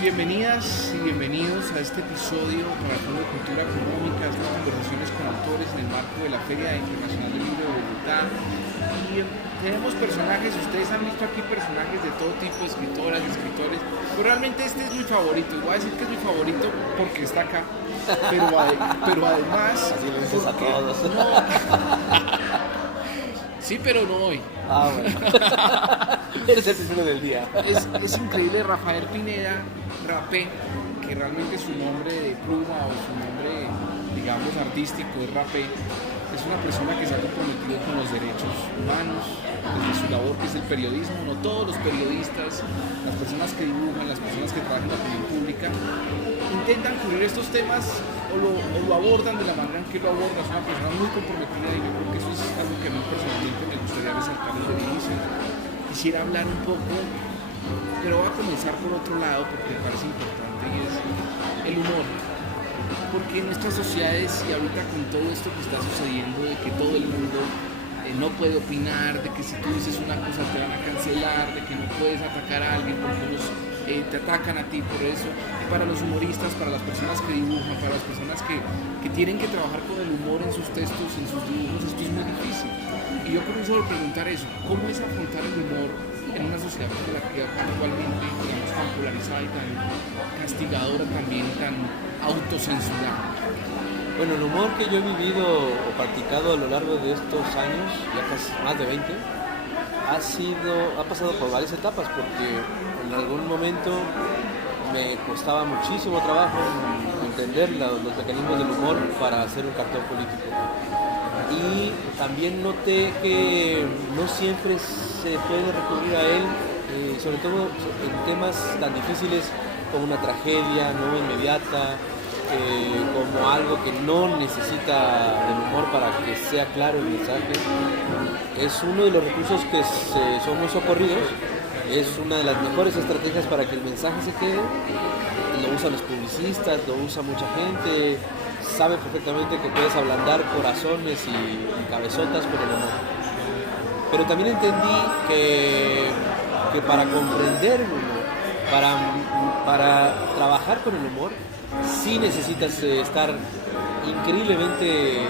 Bienvenidas y bienvenidos a este episodio para el Fondo de Cultura Económica, estas conversaciones con autores en el marco de la Feria Internacional del Libro de Bogotá. Y tenemos personajes, ustedes han visto aquí personajes de todo tipo, escritoras, escritores, pero realmente este es mi favorito. Y voy a decir que es mi favorito porque está acá, pero además... Así lo dices a todos. No, sí, pero no hoy. Ah, bueno. Eres el primero del día. Es increíble, Rafael Pineda, Rapé, que realmente su nombre de pluma o su nombre, digamos, artístico es Rapé. Es una persona que se ha comprometido con los derechos humanos, desde su labor que es el periodismo. No todos los periodistas, las personas que dibujan, las personas que trabajan en la opinión pública, intentan cubrir estos temas o lo abordan de la manera en que lo aborda. Es una persona muy comprometida y yo creo que eso es algo que a mí personalmente me gustaría resaltar desde el inicio. Quisiera hablar un poco, pero voy a comenzar por otro lado porque me parece importante y es el humor. Porque en nuestras sociedades y ahorita con todo esto que está sucediendo, de que todo el mundo no puede opinar, de que si tú dices una cosa te van a cancelar, de que no puedes atacar a alguien porque ellos te atacan a ti por eso. Y para los humoristas, para las personas que dibujan, para las personas que tienen que trabajar con el humor en sus textos, en sus dibujos, esto es muy difícil. Y yo comienzo a preguntar eso, ¿cómo es afrontar el humor en una sociedad como la que actualmente, digamos, tan polarizada y tan castigadora también, tan autocensurada? Bueno, el humor que yo he vivido o practicado a lo largo de estos años, ya casi más de 20, ha pasado por varias etapas, porque en algún momento me costaba muchísimo trabajo entender los mecanismos del humor para hacer un cartón político. Y también noté que no siempre se puede recurrir a él, sobre todo en temas tan difíciles como una tragedia no inmediata, como algo que no necesita el humor para que sea claro el mensaje. Es uno de los recursos que son muy socorridos, es una de las mejores estrategias para que el mensaje se quede. Lo usan los publicistas, lo usa mucha gente, sabe perfectamente que puedes ablandar corazones y cabezotas con el humor. Pero también entendí que para comprender el humor, para trabajar con el humor, sí necesitas estar increíblemente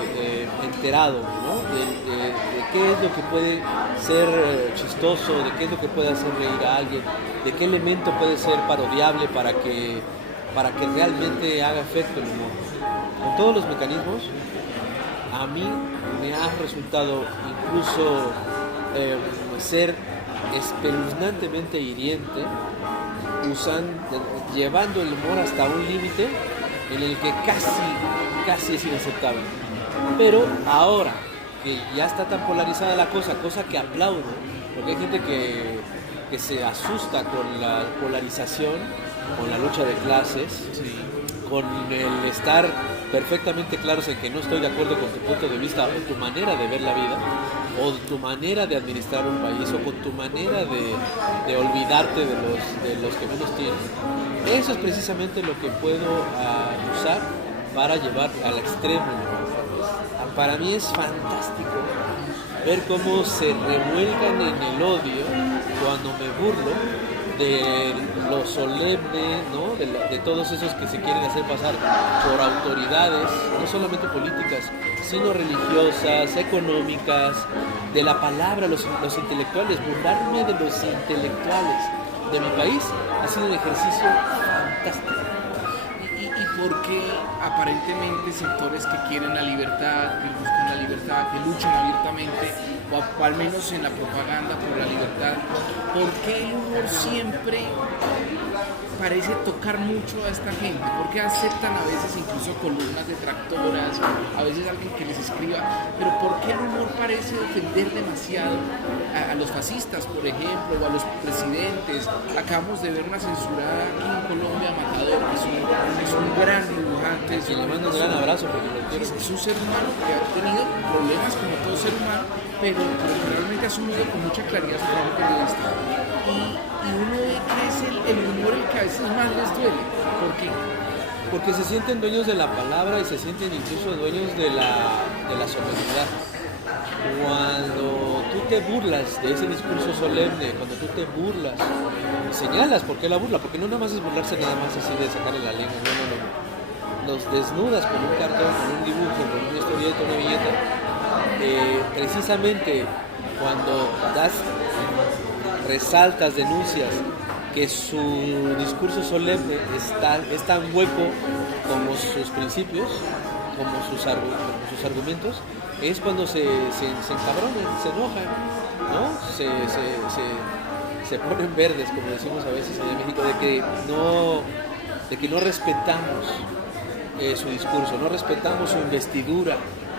enterado, ¿no? de qué es lo que puede ser chistoso, de qué es lo que puede hacer reír a alguien, de qué elemento puede ser parodiable para que realmente haga efecto el humor. Con todos los mecanismos, a mí me ha resultado incluso ser espeluznantemente hiriente, llevando el humor hasta un límite en el que casi es inaceptable. Pero ahora que ya está tan polarizada la cosa que aplaudo, porque hay gente que se asusta con la polarización, con la lucha de clases, sí, con el estar perfectamente claros en que no estoy de acuerdo con tu punto de vista o tu manera de ver la vida, o tu manera de administrar un país, o con tu manera de olvidarte de los que menos tienen. Eso es precisamente lo que puedo usar para llevar al extremo. Para mí es fantástico ver cómo se revuelcan en el odio cuando me burlo de lo solemne, ¿no? de todos esos que se quieren hacer pasar por autoridades, no solamente políticas, sino religiosas, económicas, de la palabra, los intelectuales. Burlarme de los intelectuales de mi país ha sido un ejercicio fantástico. ¿Y por qué aparentemente sectores que quieren la libertad, que buscan la libertad, que luchan abiertamente, o al menos en la propaganda por la libertad, por qué el humor siempre parece tocar mucho a esta gente? ¿Por qué aceptan a veces incluso columnas detractoras, a veces alguien que les escriba? Pero ¿por qué el humor parece ofender demasiado a los fascistas, por ejemplo, o a los presidentes? Acabamos de ver una censurada aquí en Colombia, Matador, que es un gran dibujante. Y le mando un gran abrazo porque lo quiero. Es un ser humano que ha tenido problemas como todo ser humano, pero que realmente ha asumido con mucha claridad su trabajo periodístico. Y uno ve que es el humor el que a veces más les duele. ¿Por qué? Porque se sienten dueños de la palabra y se sienten incluso dueños de la solemnidad. Cuando tú te burlas de ese discurso solemne, cuando tú te burlas, señalas por qué la burla, porque no nada más es burlarse nada más así de sacarle la lengua, no. Los desnudas con un cartón, con un dibujo, con una historieta, una viñeta, precisamente cuando resaltas, denuncias que su discurso solemne es tan hueco como sus principios, como sus argumentos, es cuando se encabronan, se enojan, ¿no? Se ponen verdes, como decimos a veces en México, de que no respetamos su discurso, no respetamos su investidura,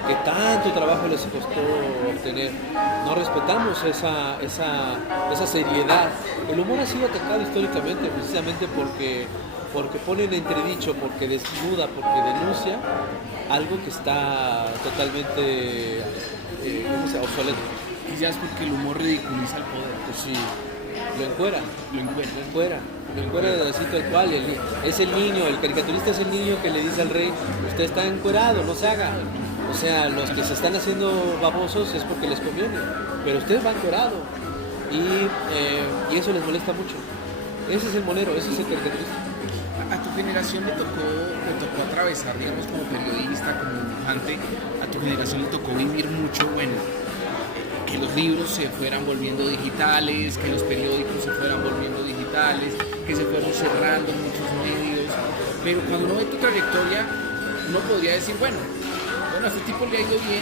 que tanto trabajo les costó obtener, no respetamos esa seriedad. El humor ha sido atacado históricamente precisamente porque pone en entredicho, porque desnuda, porque denuncia algo que está totalmente obsoleto. Quizás porque el humor ridiculiza el poder. Pues sí, lo encuera así tal cual. Es el niño, el caricaturista es el niño que le dice al rey: usted está encuerado, no se haga. O sea, los que se están haciendo babosos es porque les conviene, pero usted va encuerado, y eso les molesta mucho. Ese es el monero, ese es el caricaturista. A tu generación le tocó atravesar, digamos, como periodista, como dibujante, a tu generación le tocó vivir mucho, bueno, que los libros se fueran volviendo digitales, que los periódicos se fueran volviendo digitales, que se fueron cerrando muchos medios, pero cuando uno ve tu trayectoria, uno podría decir, bueno, a este tipo le ha ido bien,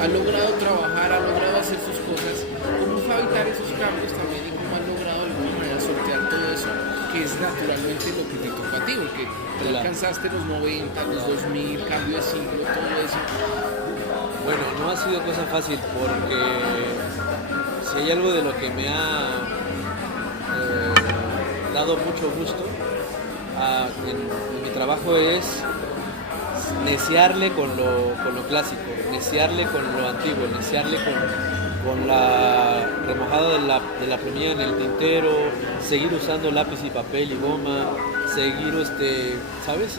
ha logrado trabajar, ha logrado hacer sus cosas, cómo fue habitar esos cambios también y cómo ha logrado de alguna manera sortear todo eso, que es naturalmente lo que te tocó a ti, porque tú alcanzaste los 90, los 2000, cambio de siglo, todo eso. Bueno, no ha sido cosa fácil, porque si hay algo de lo que me ha dado mucho gusto en mi trabajo es neciarle con lo clásico, neciarle con lo antiguo, neciarle con la remojada de la plumilla en el tintero, seguir usando lápiz y papel y goma, seguir ¿sabes?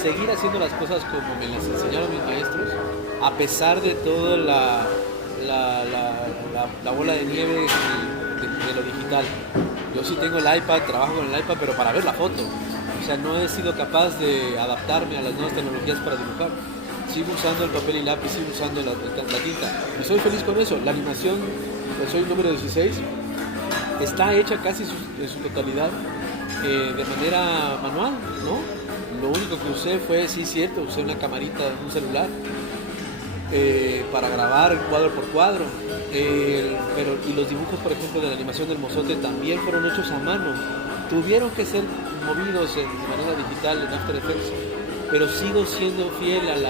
Seguir haciendo las cosas como me las enseñaron mis maestros, a pesar de toda la bola de nieve de lo digital. Yo sí tengo el iPad, trabajo con el iPad, pero para ver la foto. O sea, no he sido capaz de adaptarme a las nuevas tecnologías para dibujar. Sigo usando el papel y lápiz, sigo usando la tinta. Y soy feliz con eso. La animación, pues soy el número 16, está hecha casi en su totalidad de manera manual, ¿no? Lo único que usé fue, sí, cierto, usé una camarita, un celular, para grabar cuadro por cuadro. Y los dibujos, por ejemplo, de la animación del Mozote también fueron hechos a mano. Tuvieron que ser movidos de manera digital en After Effects, pero sigo siendo fiel al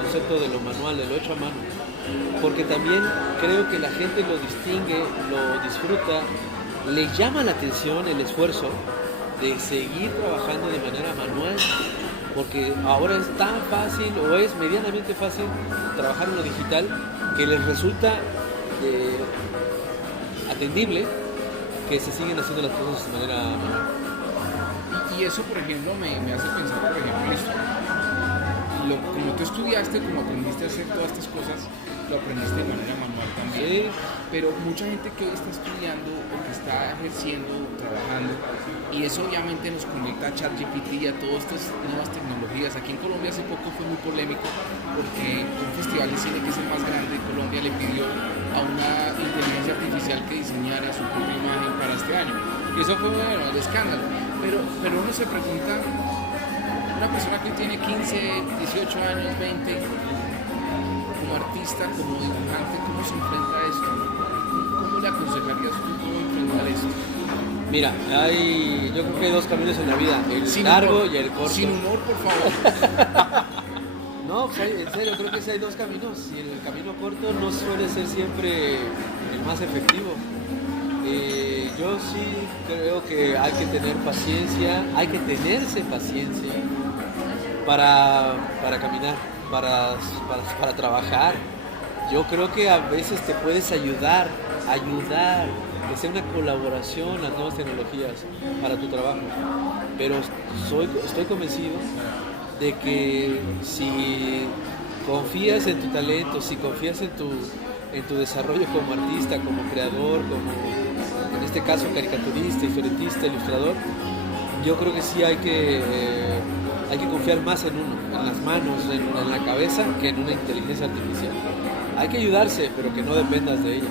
concepto de lo manual, de lo hecho a mano, porque también creo que la gente lo distingue, lo disfruta, le llama la atención el esfuerzo de seguir trabajando de manera manual, porque ahora es tan fácil, o es medianamente fácil, trabajar en lo digital, que les resulta atendible que se siguen haciendo las cosas de manera manual. Y eso, por ejemplo, me hace pensar, por ejemplo, esto. Como tú estudiaste, como aprendiste a hacer todas estas cosas, lo aprendiste de manera manual también. Sí. Pero mucha gente que hoy está estudiando o que está ejerciendo, trabajando, y eso obviamente nos conecta a ChatGPT y a todas estas nuevas tecnologías. Aquí en Colombia hace poco fue muy polémico porque un festival de cine que es el más grande de Colombia le pidió a una inteligencia artificial que diseñara su propia imagen para este año. Y eso fue, bueno, el escándalo. Pero uno se pregunta, una persona que tiene 15, 18 años, 20, como artista, como dibujante, ¿cómo se enfrenta a esto? ¿Cómo le aconsejarías tú cómo enfrentar esto? Mira, yo creo que hay dos caminos en la vida, el Sin largo humor, y el corto. Sin humor, por favor. No, pues en serio, creo que sí hay dos caminos, y el camino corto no suele ser siempre el más efectivo. Yo sí creo que hay que tener paciencia, hay que tenerse paciencia para caminar, para trabajar. Yo creo que a veces te puedes ayudar, que sea una colaboración las nuevas tecnologías para tu trabajo. Pero estoy convencido de que si confías en tu talento, si confías en en tu desarrollo como artista, como creador, como en este caso caricaturista, historietista, ilustrador, yo creo que sí hay que confiar más en uno, en las manos, en la cabeza, que en una inteligencia artificial. Hay que ayudarse, pero que no dependas de ella.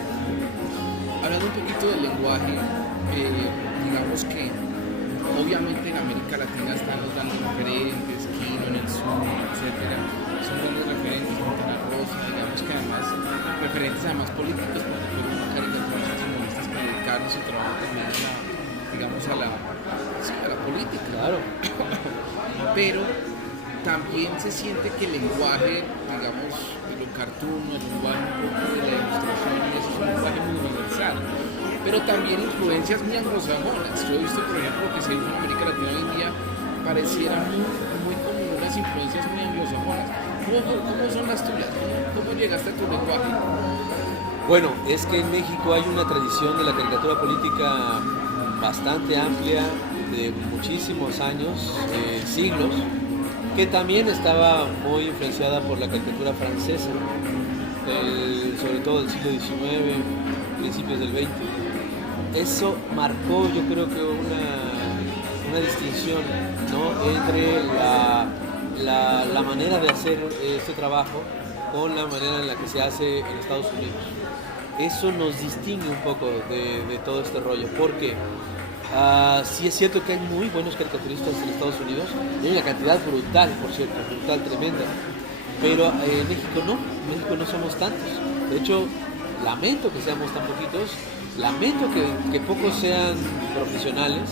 Hablando un poquito del lenguaje, digamos que obviamente en América Latina están los grandes referentes, Kino, Nelson, etcétera, son grandes referentes, Fontana Rosa, digamos que además referentes además políticos, porque fueron caricaturistas comunistas que dedicaron su trabajo también a la, digamos a la política. Claro. Pero también se siente que el lenguaje, digamos, de lo cartoon, el lenguaje un poco de la ilustración, eso es un lenguaje muy universal, pero también influencias muy anglosajonas. Yo he visto, por ejemplo, que se usa en América Latina hoy en día, pareciera muy común unas influencias muy anglosajonas. ¿Cómo son las tuyas? ¿Cómo llegaste a tu lenguaje? Bueno, es que en México hay una tradición de la caricatura política bastante amplia, de muchísimos años, siglos, que también estaba muy influenciada por la caricatura francesa, sobre todo del siglo XIX, principios del XX. Eso marcó, yo creo que una distinción, ¿no?, entre la manera de hacer este trabajo con la manera en la que se hace en Estados Unidos. Eso nos distingue un poco de todo este rollo, porque sí es cierto que hay muy buenos caricaturistas en Estados Unidos, y hay una cantidad brutal, por cierto, brutal, tremenda, pero en México no somos tantos. De hecho, lamento que seamos tan poquitos, lamento que pocos sean profesionales,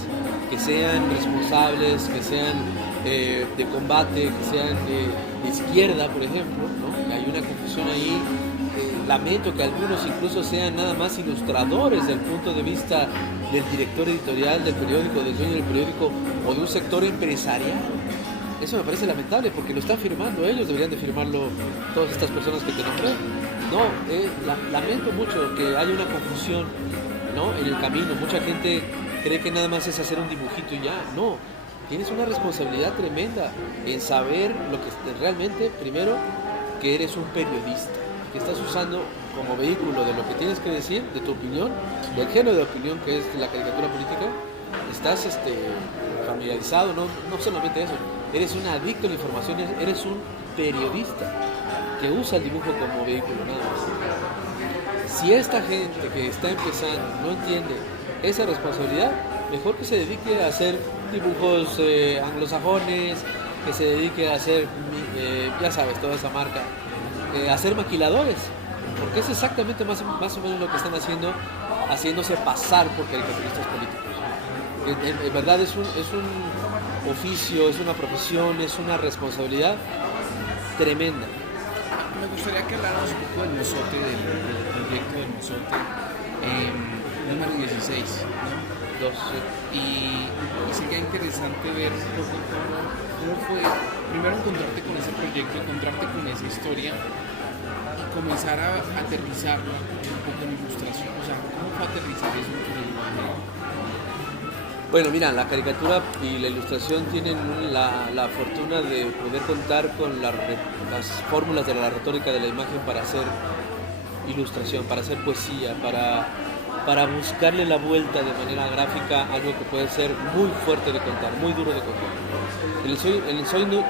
que sean responsables, que sean de combate, que sean de izquierda, por ejemplo, ¿no? Hay una confusión ahí. Lamento que algunos incluso sean nada más ilustradores del punto de vista del director editorial del periódico, del dueño del periódico o de un sector empresarial. Eso me parece lamentable porque lo están firmando ellos, deberían de firmarlo todas estas personas que te nombré. No, lamento mucho que haya una confusión, ¿no?, en el camino. Mucha gente cree que nada más es hacer un dibujito y ya. No, tienes una responsabilidad tremenda en saber lo que realmente, primero, que eres un periodista, que estás usando como vehículo de lo que tienes que decir, de tu opinión, del género de opinión que es la caricatura política. Estás familiarizado, no solamente eso, eres un adicto a la información, eres un periodista que usa el dibujo como vehículo, nada más. Si esta gente que está empezando no entiende esa responsabilidad, mejor que se dedique a hacer dibujos anglosajones, que se dedique a hacer, ya sabes, toda esa marca, hacer maquiladores, porque es exactamente más o menos lo que están haciendo, haciéndose pasar por caricaturistas políticos. En verdad es un oficio, es una profesión, es una responsabilidad tremenda. Me gustaría que habláramos un poco del Mozote, del proyecto del Mozote, número 16, ¿no? 2. Y sería interesante ver un poco cómo fue, primero encontrarte con ese proyecto, encontrarte con esa historia y comenzar a aterrizarla un poco en ilustración. O sea, ¿cómo fue aterrizar eso en tu lenguaje? Bueno, mira, la caricatura y la ilustración tienen la fortuna de poder contar con las fórmulas de la retórica de la imagen para hacer ilustración, para hacer poesía, para buscarle la vuelta de manera gráfica a algo que puede ser muy fuerte de contar, muy duro de contar. En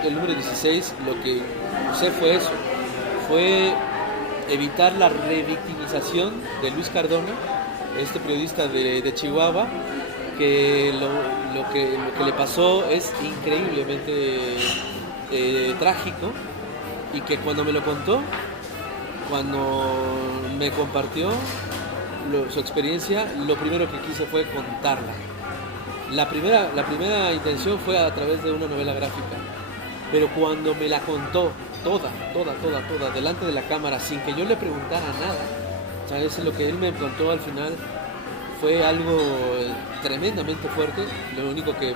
el número 16 lo que usé fue eso, fue evitar la revictimización de Luis Cardona, este periodista de Chihuahua, que lo que le pasó es increíblemente trágico, y que cuando me lo contó, cuando me compartió su experiencia, lo primero que quise fue contarla. La primera intención fue a través de una novela gráfica, pero cuando me la contó toda, delante de la cámara, sin que yo le preguntara nada, ¿sabes? Lo que él me contó al final fue algo tremendamente fuerte. Lo único que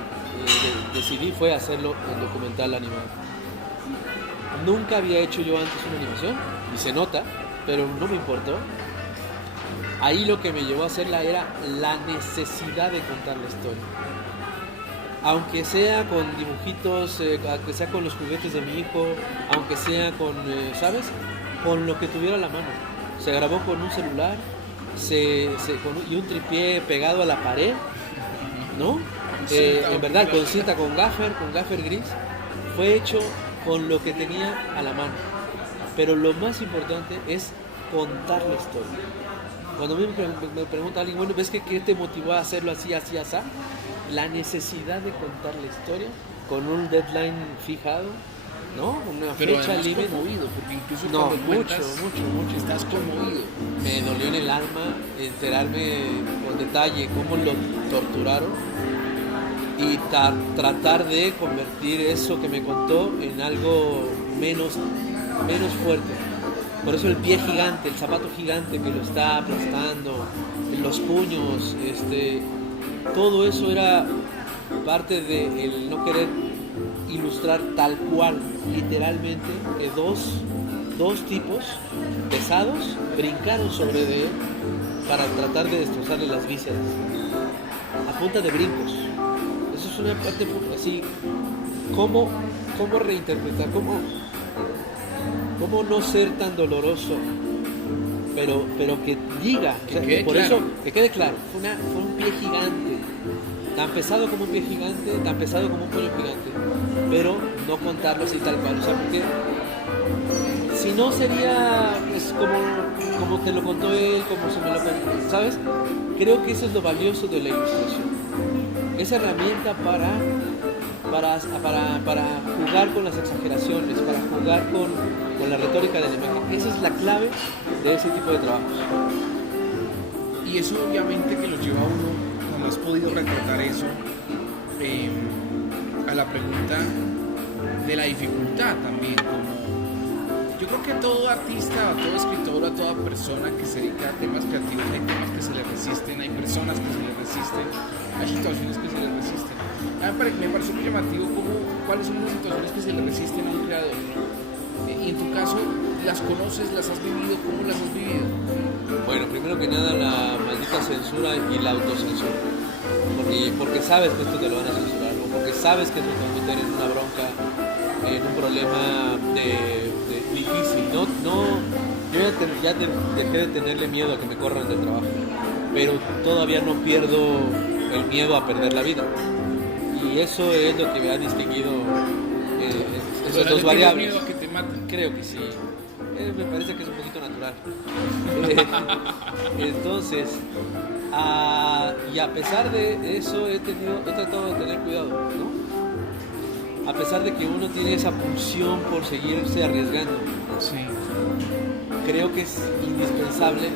decidí fue hacerlo en documental animado. Nunca había hecho yo antes una animación, y se nota, pero no me importó. Ahí lo que me llevó a hacerla era la necesidad de contar la historia. Aunque sea con dibujitos, aunque sea con los juguetes de mi hijo, aunque sea con, ¿sabes? Con lo que tuviera a la mano. se grabó con un celular y un tripié pegado a la pared, ¿no? En verdad, con cinta, con gaffer gris, fue hecho con lo que tenía a la mano. Pero lo más importante es contar la historia. Cuando me pregunta alguien, bueno, ¿ves qué te motivó a hacerlo así, así, así? La necesidad de contar la historia con un deadline fijado, ¿no? Una fecha límite. Conmovido, porque incluso no, cuando cuentas, mucho. Estás conmovido. Me dolió en el alma enterarme con detalle cómo lo torturaron y tratar de convertir eso que me contó en algo menos fuerte. Por eso el pie gigante, el zapato gigante que lo está aplastando, los puños, todo eso era parte de el no querer ilustrar tal cual, literalmente, de dos tipos pesados brincaron sobre de él para tratar de destrozarle las vísceras a punta de brincos. Eso es una parte así. ¿Cómo reinterpretar? ¿Cómo no ser tan doloroso? Pero que diga, por eso, que quede claro, fue un pie gigante, tan pesado como un pie gigante, tan pesado como un puño gigante, pero no contarlo así tal cual, o sea, porque si no sería pues, como te lo contó él, como se me lo contó, ¿sabes? Creo que eso es lo valioso de la ilustración, esa herramienta para jugar con las exageraciones, para jugar con la retórica de la imagen. Esa es la clave de ese tipo de trabajos. Y eso obviamente que lo lleva a uno, cuando has podido retratar eso, a la pregunta de la dificultad también, como yo creo que a todo artista, a todo escritor, a toda persona que se dedica a temas creativos, hay temas que se le resisten, hay personas que se le resisten, hay situaciones que se le resisten. Me pareció muy llamativo cuáles son las situaciones que se le resisten a un creador. Y en tu caso, ¿las conoces, las has vivido? ¿Cómo las has vivido? Bueno, primero que nada la maldita censura y la autocensura. Porque sabes que esto te lo van a censurar, o porque sabes que eso te va a meter en una bronca, en un problema difícil. Yo ya dejé de tenerle miedo a que me corran del trabajo, pero todavía no pierdo el miedo a perder la vida. Y eso es lo que me ha distinguido esas dos variables. ¿Tienes miedo a que te maten? Creo que sí. Me parece que es un poquito natural. Entonces, y a pesar de eso he tratado de tener cuidado, ¿no? A pesar de que uno tiene esa pulsión por seguirse arriesgando. Sí. Creo que es indispensable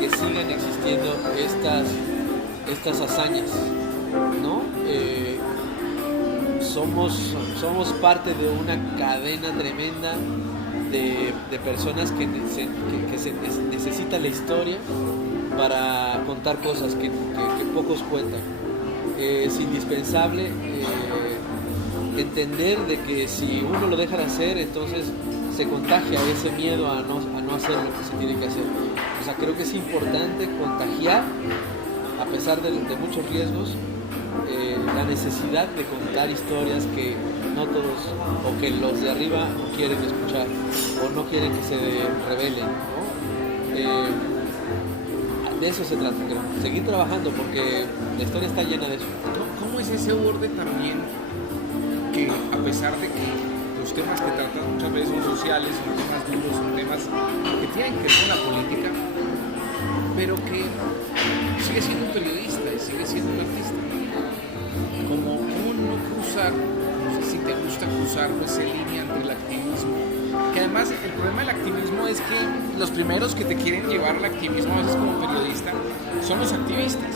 que sigan existiendo estas hazañas, ¿no? Somos parte de una cadena tremenda de personas que necesita la historia para contar cosas que pocos cuentan. Es indispensable entender de que si uno lo deja de hacer, entonces se contagia ese miedo a no hacer lo que se tiene que hacer. O sea, creo que es importante contagiar, a pesar de muchos riesgos, la necesidad de contar historias que no todos, o que los de arriba no quieren escuchar, o no quieren que se revelen, ¿no? De eso se trata, creo. Seguir trabajando, porque la historia está llena de eso. ¿Cómo es ese borde también que, a pesar de que los temas que tratan muchas veces son sociales, son temas duros, son temas que tienen que ver con la política, pero que sigue siendo un periodista y sigue siendo un artista? Como no cruzar, no sé si te gusta cruzar esa línea entre el activismo, que además el problema del activismo es que los primeros que te quieren llevar al activismo a veces como periodista son los activistas,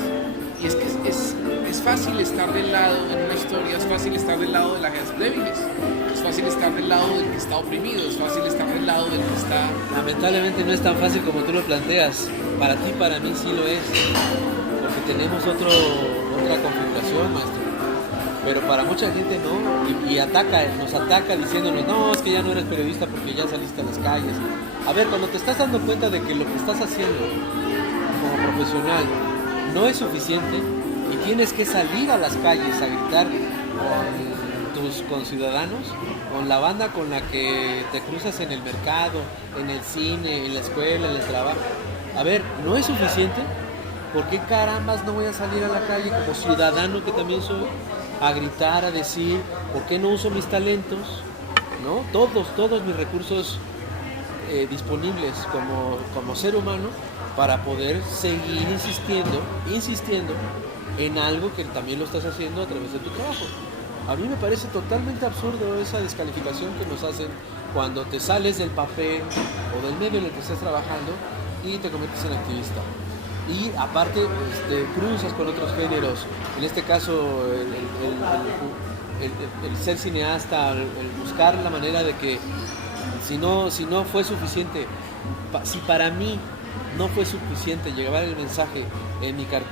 y es que es fácil estar del lado en una historia, es fácil estar del lado de las débiles, es fácil estar del lado del que está oprimido, es fácil estar del lado del que está... Lamentablemente no es tan fácil como tú lo planteas. Para ti, para mí sí lo es, porque tenemos otra configuración, maestro. Pero para mucha gente no, y nos ataca diciéndonos, no, es que ya no eres periodista porque ya saliste a las calles. A ver, cuando te estás dando cuenta de que lo que estás haciendo como profesional no es suficiente y tienes que salir a las calles a gritar tus conciudadanos, con la banda con la que te cruzas en el mercado, en el cine, en la escuela, en el trabajo. A ver, ¿no es suficiente? ¿Por qué carambas no voy a salir a la calle como ciudadano que también soy, a gritar, a decir, ¿por qué no uso mis talentos? ¿No? Todos mis recursos disponibles como ser humano para poder seguir insistiendo en algo que también lo estás haciendo a través de tu trabajo. A mí me parece totalmente absurdo esa descalificación que nos hacen cuando te sales del papel o del medio en el que estás trabajando y te conviertes en activista. Y aparte cruzas con otros géneros, en este caso el ser cineasta, el buscar la manera de que si no fue suficiente, si para mí no fue suficiente llevar el mensaje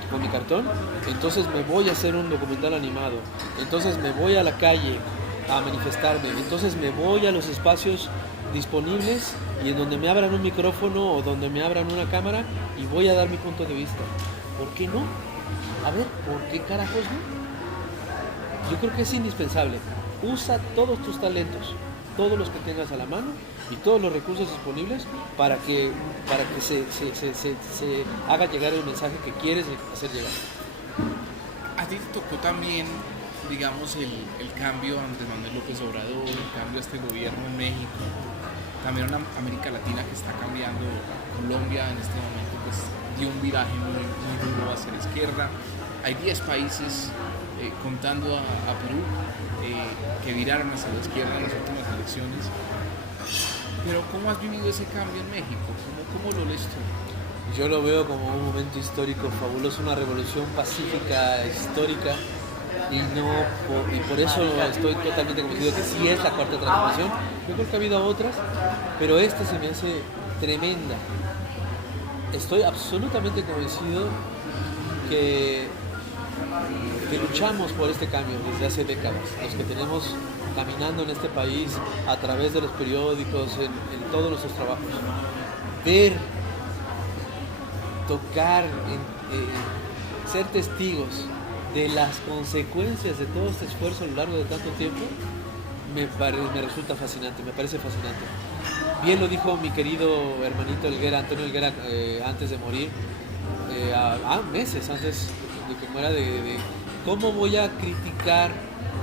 con mi cartón, entonces me voy a hacer un documental animado, entonces me voy a la calle a manifestarme, entonces me voy a los espacios disponibles y en donde me abran un micrófono o donde me abran una cámara y voy a dar mi punto de vista. ¿Por qué no? A ver, ¿por qué carajos no? Yo creo que es indispensable. Usa todos tus talentos, todos los que tengas a la mano y todos los recursos disponibles para que se haga llegar el mensaje que quieres hacer llegar. A ti te tocó también, digamos, el cambio a Andrés Manuel López Obrador, el cambio a este gobierno en México, también una América Latina que está cambiando. Colombia en este momento pues dio un viraje muy duro hacia la izquierda. Hay 10 países, contando a Perú, que viraron hacia la izquierda en las últimas elecciones. Pero ¿cómo has vivido ese cambio en México? ¿Cómo lo lees tú? Yo lo veo como un momento histórico fabuloso, una revolución pacífica, histórica, y por eso estoy totalmente convencido que sí es la cuarta transformación. Yo creo que ha habido otras, pero esta se me hace tremenda. Estoy absolutamente convencido que luchamos por este cambio desde hace décadas, los que tenemos caminando en este país a través de los periódicos, en todos nuestros trabajos. Ver, tocar, ser testigos de las consecuencias de todo este esfuerzo a lo largo de tanto tiempo, me resulta fascinante, me parece fascinante. Bien lo dijo mi querido hermanito Antonio Helguera, antes de morir, meses antes de que muera, de cómo voy a criticar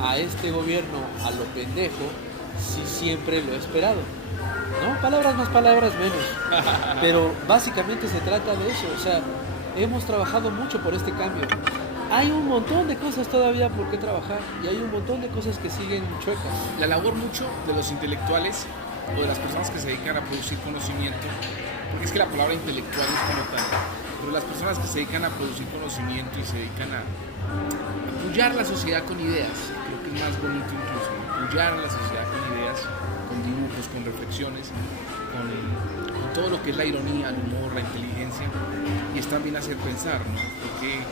a este gobierno a lo pendejo si siempre lo he esperado. ¿No? Palabras más, palabras menos. Pero básicamente se trata de eso. O sea, hemos trabajado mucho por este cambio. Hay un montón de cosas todavía por qué trabajar y hay un montón de cosas que siguen chuecas. La labor mucho de los intelectuales o de las personas que se dedican a producir conocimiento, porque es que la palabra intelectual es como tal, pero las personas que se dedican a producir conocimiento y se dedican a apoyar la sociedad con ideas, creo que es más bonito incluso, apoyar la sociedad con ideas, con dibujos, con reflexiones, con todo lo que es la ironía, el humor, la inteligencia, y es también hacer pensar, ¿no? Porque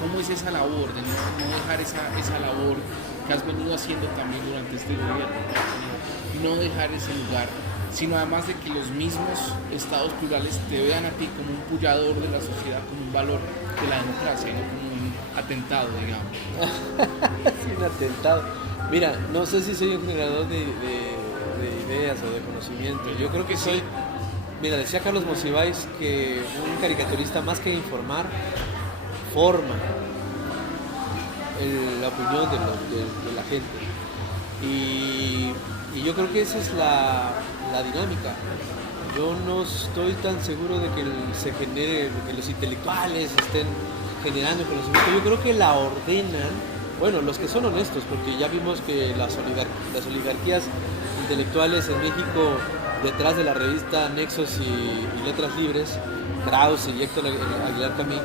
cómo es esa labor de no dejar esa labor que has venido haciendo también durante este gobierno, y no dejar ese lugar, sino además de que los mismos estados plurales te vean a ti como un pullador de la sociedad, como un valor de la democracia, no como un atentado, digamos. Sí, un atentado. Mira, no sé si soy un generador de ideas o de conocimiento. Yo creo que soy... Mira, decía Carlos Monsiváis que un caricaturista, más que informar, forma la opinión de la gente. Y yo creo que esa es la dinámica. Yo no estoy tan seguro de que se genere, que los intelectuales estén generando conocimiento. Yo creo que la ordenan, bueno, los que son honestos, porque ya vimos que las oligarquías intelectuales en México, detrás de la revista Nexos y Letras Libres, Krause y Héctor Aguilar Camí,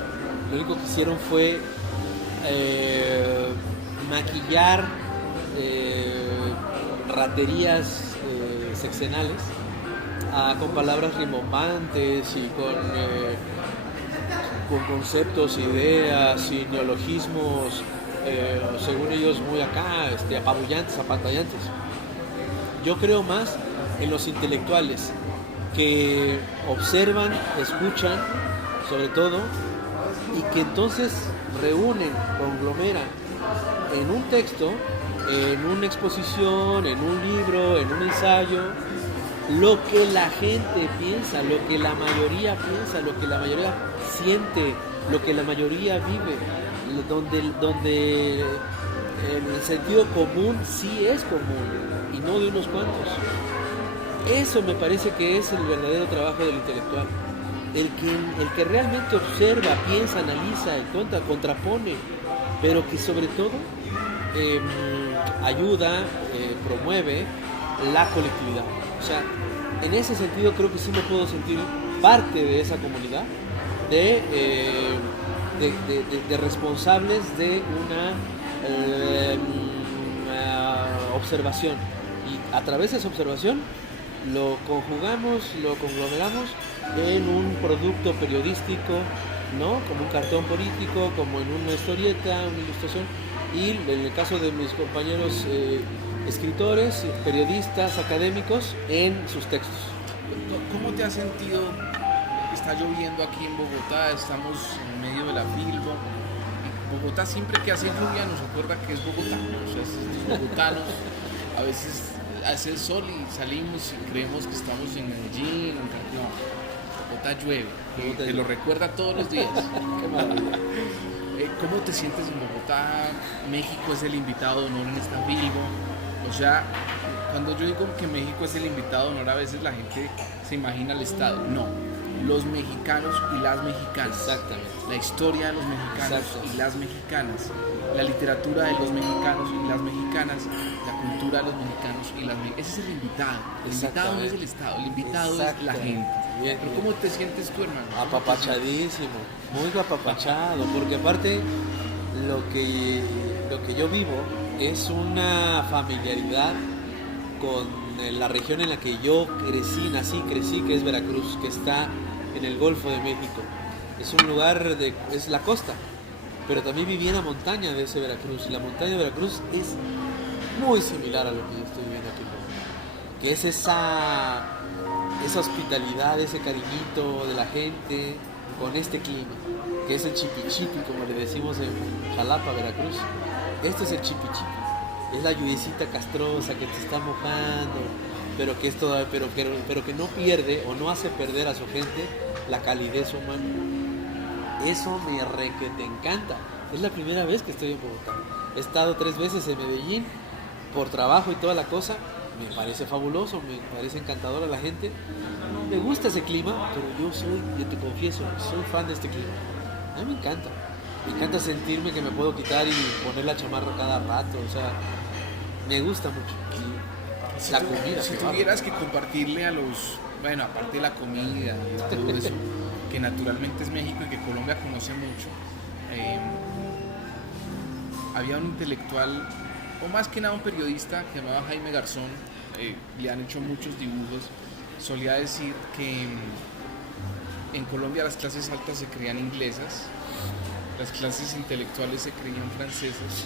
lo único que hicieron fue maquillar raterías sexenales con palabras rimbombantes y con conceptos, ideas y neologismos, según ellos muy acá, apabullantes, apantallantes. Yo creo más en los intelectuales que observan, escuchan, sobre todo, y que entonces reúnen, conglomeran en un texto, en una exposición, en un libro, en un ensayo, lo que la gente piensa, lo que la mayoría piensa, lo que la mayoría siente, lo que la mayoría vive, donde el sentido común sí es común y no de unos cuantos. Eso me parece que es el verdadero trabajo del intelectual. El que realmente observa, piensa, analiza, contrapone, pero que sobre todo ayuda, promueve la colectividad. O sea, en ese sentido creo que sí me puedo sentir parte de esa comunidad, de responsables de una observación. Y a través de esa observación lo conjugamos, lo conglomeramos en un producto periodístico, ¿no? Como un cartón político, como en una historieta, una ilustración. Y en el caso de mis compañeros escritores, periodistas, académicos, en sus textos. ¿Cómo te has sentido? Está lloviendo aquí en Bogotá, estamos en medio de la Filbo. Bogotá siempre que hace lluvia nos acuerda que es Bogotá. O sea, los bogotanos a veces hace el sol y salimos y creemos que estamos en Medellín. No, Bogotá llueve. Te lo recuerda todos los días. Qué maravilla. ¿Cómo te sientes en Bogotá? México es el invitado de honor en esta Filbo. O sea, cuando yo digo que México es el invitado de honor, a veces la gente se imagina el Estado. No, los mexicanos y las mexicanas. Exactamente. La historia de los mexicanos y las mexicanas. La literatura de los mexicanos y las mexicanas. La cultura de los mexicanos y las mexicanas. Ese es el invitado. El invitado no es el Estado, el invitado es la gente. Bien, pero ¿cómo te sientes tú, hermano? Apapachadísimo, muy apapachado, porque aparte lo que yo vivo es una familiaridad con la región en la que yo nací, que es Veracruz, que está en el Golfo de México. Es un lugar, es la costa, pero también viví en la montaña de ese Veracruz, y la montaña de Veracruz es muy similar a lo que yo estoy viviendo aquí en Bogotá, que es esa hospitalidad, ese cariñito de la gente con este clima, que es el chipichipi, como le decimos en Jalapa, Veracruz. Este es el chipichipi, es la lluviecita castrosa que te está mojando, pero que es toda, pero que no pierde o no hace perder a su gente la calidez humana. Eso que te encanta. Es la primera vez que estoy en Bogotá. He estado 3 veces en Medellín por trabajo y toda la cosa. Me parece fabuloso, me parece encantadora la gente. Me gusta ese clima, pero yo te confieso, soy fan de este clima. A mí me encanta sentirme que me puedo quitar y poner la chamarra cada rato, o sea, me gusta mucho. Y la comida. Si tuvieras que compartirle a los, bueno, aparte de la comida y todo eso, que naturalmente es México y que Colombia conoce mucho, había un intelectual, o más que nada un periodista que se llamaba Jaime Garzón, le han hecho muchos dibujos, solía decir que en Colombia las clases altas se creían inglesas, las clases intelectuales se creían francesas,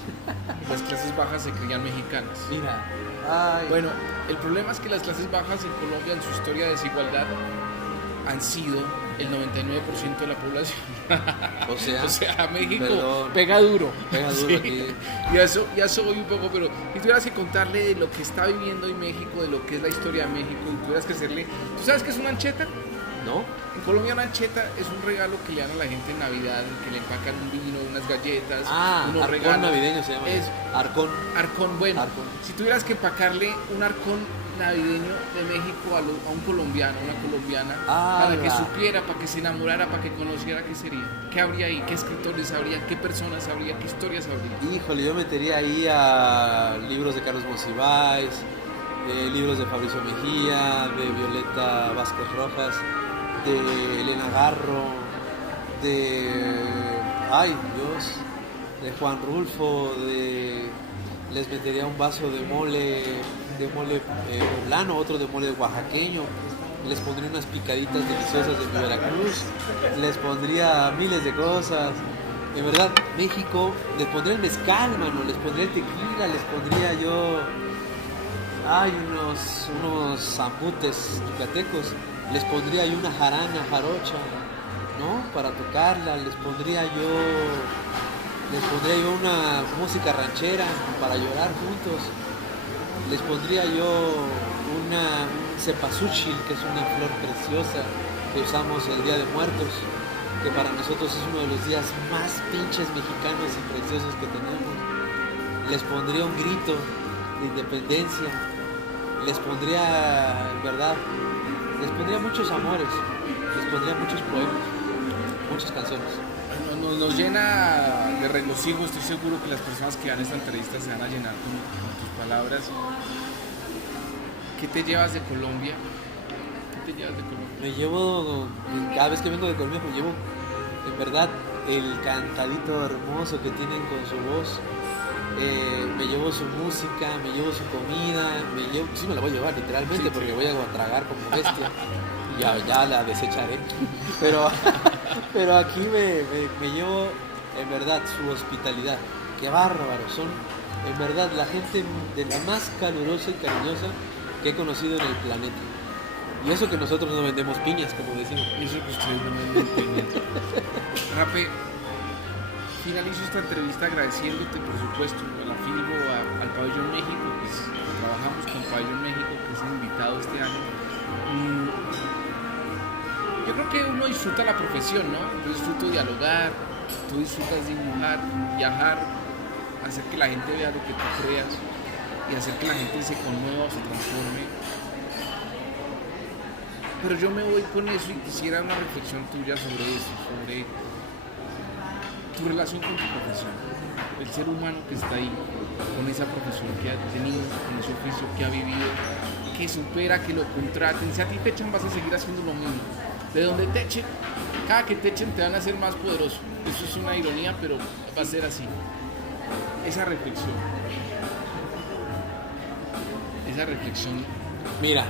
las clases bajas se creían mexicanas. Mira, bueno, el problema es que las clases bajas en Colombia, en su historia de desigualdad, han sido el 99% de la población. O sea, México perdón, pega duro. Sí. Aquí. Ya soy un poco, pero si tuvieras que contarle de lo que está viviendo hoy México, de lo que es la historia de México, y tuvieras que hacerle, ¿tú sabes qué es una ancheta? ¿No? En Colombia una ancheta es un regalo que le dan a la gente en Navidad, que le empacan un vino, unas galletas, unos arcón regalos. navideño se llama. Arcón, bueno. Arcón. Si tuvieras que empacarle un arcón navideño de México a un colombiano, una colombiana, para que supiera, para que se enamorara, para que conociera, ¿qué sería? ¿Qué habría ahí? ¿Qué escritores habría? ¿Qué personas habría? ¿Qué historias habría? Híjole, yo metería ahí a libros de Carlos Monsiváis, libros de Fabricio Mejía, de Violeta Vázquez Rojas, de Elena Garro, de Juan Rulfo, les metería un vaso de mole poblano, otro de mole oaxaqueño, les pondría unas picaditas deliciosas de mi Veracruz, les pondría miles de cosas. De verdad, México, les pondría el mezcal, mano, les pondría el tequila, les pondría yo unos zambutes yucatecos, les pondría yo una jarana jarocha, ¿no? Para tocarla, les pondría yo Les pondría yo una música ranchera para llorar juntos. Les pondría yo un cempasúchil, que es una flor preciosa que usamos el Día de Muertos, que para nosotros es uno de los días más pinches mexicanos y preciosos que tenemos. Les pondría un grito de independencia. Les pondría, en verdad, les pondría muchos amores. Les pondría muchos poemas, muchas canciones. Nos llena de regocijo, estoy seguro que las personas que dan esta entrevista se van a llenar con tus palabras. ¿Qué te llevas de Colombia? ¿Qué te llevas de Colombia? Me llevo, cada vez que vengo de Colombia, me llevo, en verdad, el cantadito hermoso que tienen con su voz. Me llevo su música, me llevo su comida, sí me la voy a llevar literalmente, sí, porque voy a tragar como bestia. Ya la desecharé. Pero aquí me llevo, en verdad, su hospitalidad. Qué bárbaros son, en verdad, la gente de la más calurosa y cariñosa que he conocido en el planeta. Y eso que nosotros no vendemos piñas, como decimos. Y eso que ustedes no venden piñas. Rape, finalizo esta entrevista agradeciéndote, por supuesto, a la Filbo, al Pabellón México, pues trabajamos con Pabellón México, que es el invitado este año. Yo creo que uno disfruta la profesión, ¿no? Yo disfruto dialogar, tú disfrutas dibujar, viajar, hacer que la gente vea lo que tú creas y hacer que la gente se conmueva o se transforme. Pero yo me voy con eso y quisiera una reflexión tuya sobre eso, sobre tu relación con tu profesión, el ser humano que está ahí, con esa profesión que ha tenido, con ese oficio que ha vivido, que supera, que lo contraten. Si a ti te echan, vas a seguir haciendo lo mismo. De donde te echen, cada que te echen te van a hacer más poderoso. Eso es una ironía, pero va a ser así. Esa reflexión. Mira,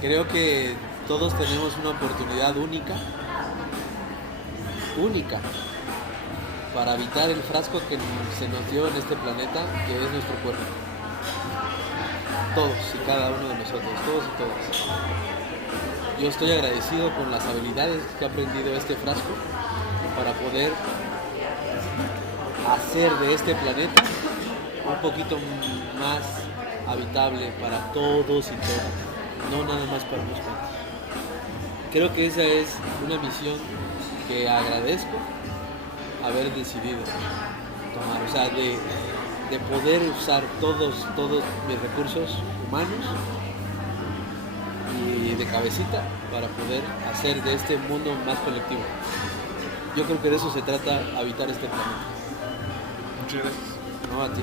creo que todos tenemos una oportunidad única, para habitar el frasco que se nos dio en este planeta, que es nuestro cuerpo. Todos y cada uno de nosotros, todos y todas. Yo estoy agradecido con las habilidades que ha aprendido este frasco para poder hacer de este planeta un poquito más habitable para todos y todas, no nada más para unos cuantos. Creo que esa es una misión que agradezco haber decidido tomar, o sea, de poder usar todos mis recursos humanos y de cabecita para poder hacer de este mundo más colectivo. Yo creo que de eso se trata, habitar este planeta. Muchas gracias. No, a ti.